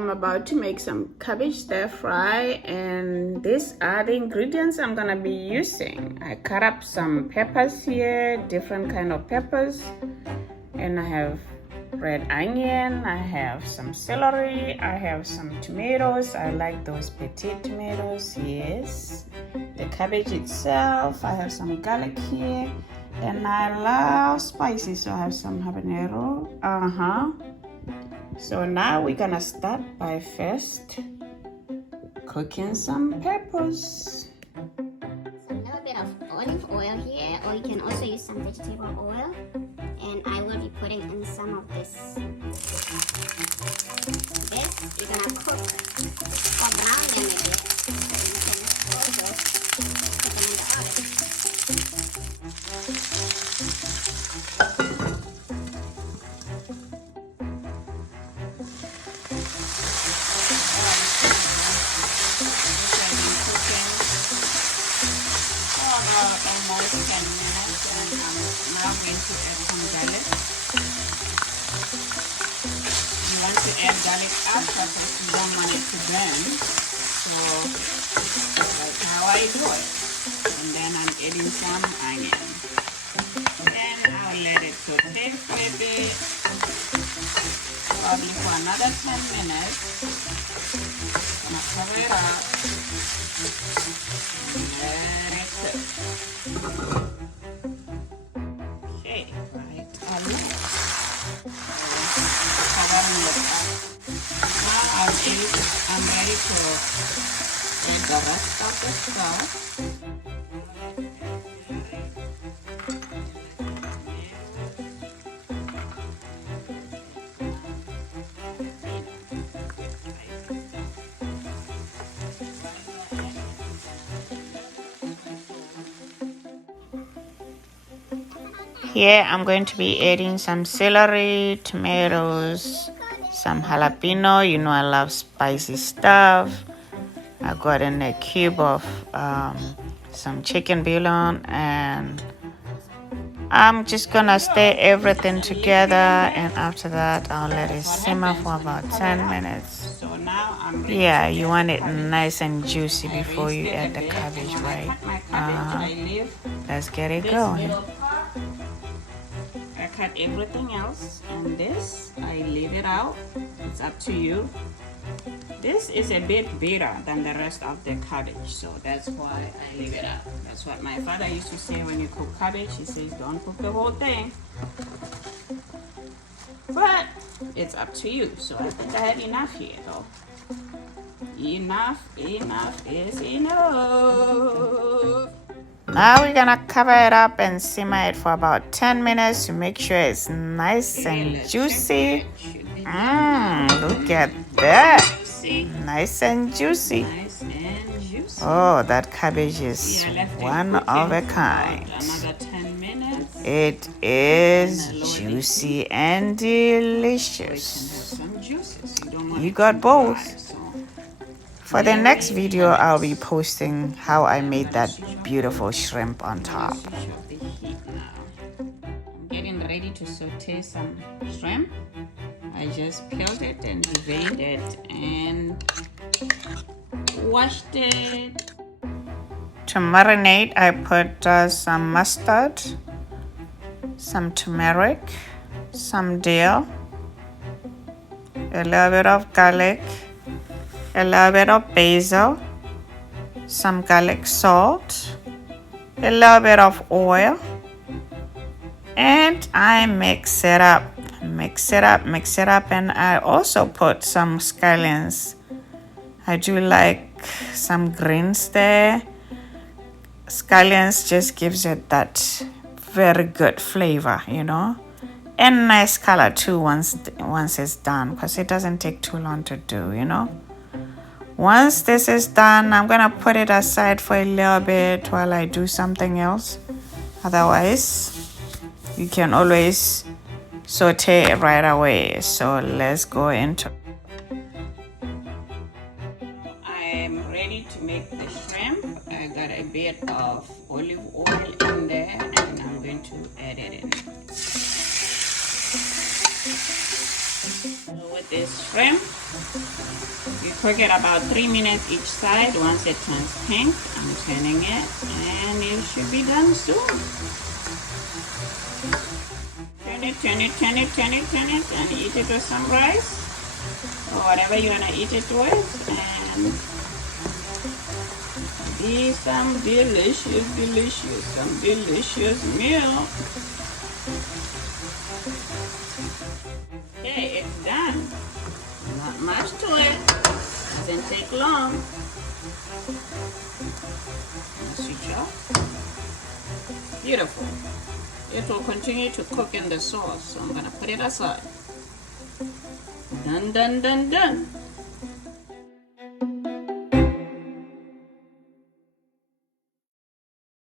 I'm about to make some cabbage stir fry, and these are the ingredients I'm gonna be using. I cut up some peppers here, different kind of peppers, and I have red onion, I have some celery, I have some tomatoes. I like those petite tomatoes, yes. The cabbage itself, I have some garlic here, and I love spicy, so I have some habanero. So now we're gonna start by first cooking some peppers. A little bit of olive oil here, or you can also use some vegetable oil. And I will be putting in some of this. This you're gonna cook or brown them a bit. So you can also put them in the oven. Almost 10 minutes, and I'm now going to add some garlic. You want to add garlic after because you don't want it to burn. So that's how I do it. And then I'm adding some onion. Then I'll let it saute for a bit, probably for another 10 minutes. I'm gonna cover it up. Let it cook. Okay, right, covering it up. Now I'm ready to add the rest of the stuff. Here I'm going to be adding some celery, tomatoes, some jalapeno. You know I love spicy stuff. I got in a cube of some chicken bouillon, and I'm just gonna stir everything together, and after that I'll let it simmer for about 10 minutes. Yeah, you want it nice and juicy before you add the cabbage, right? Let's get it going. I cut everything else, and this I leave it out. It's up to you. This is a bit bitter than the rest of the cabbage, so that's why I leave it out. That's what my father used to say when you cook cabbage. He says don't cook the whole thing, but it's up to you. So I think I had enough here though. Enough is enough. Now we're gonna cover it up and simmer it for about 10 minutes to make sure it's nice and juicy. Look at that. Nice and juicy. Oh, that cabbage is one of a kind. It is juicy and delicious. You got both. For the next video, I'll be posting how I made that beautiful shrimp on top. I'm getting ready to saute some shrimp. I just peeled it and veined it and washed it. To marinate, I put some mustard, some turmeric, some dill, a little bit of garlic, a little bit of basil, some garlic salt, a little bit of oil, and I mix it up, and I also put some scallions. I do like some greens there. Scallions just gives it that very good flavor, you know, and nice color too once it's done, because it doesn't take too long to do, you know. Once this is done, I'm gonna put it aside for a little bit while I do something else. Otherwise, you can always saute it right away. So let's go into. I'm ready to make the shrimp. I got a bit of olive oil in there, and I'm going to add it in. So with this shrimp, You cook it about 3 minutes each side. Once it turns pink, I'm turning it, and it should be done soon. Turn it, turn it, turn it, turn it, turn it, and eat it with some rice or whatever you wanna eat it with, and be some delicious meal. Okay, it's done. Not much to it. Doesn't take long. Switch off. Beautiful. It will continue to cook in the sauce, so I'm gonna put it aside. Done, done, done, done.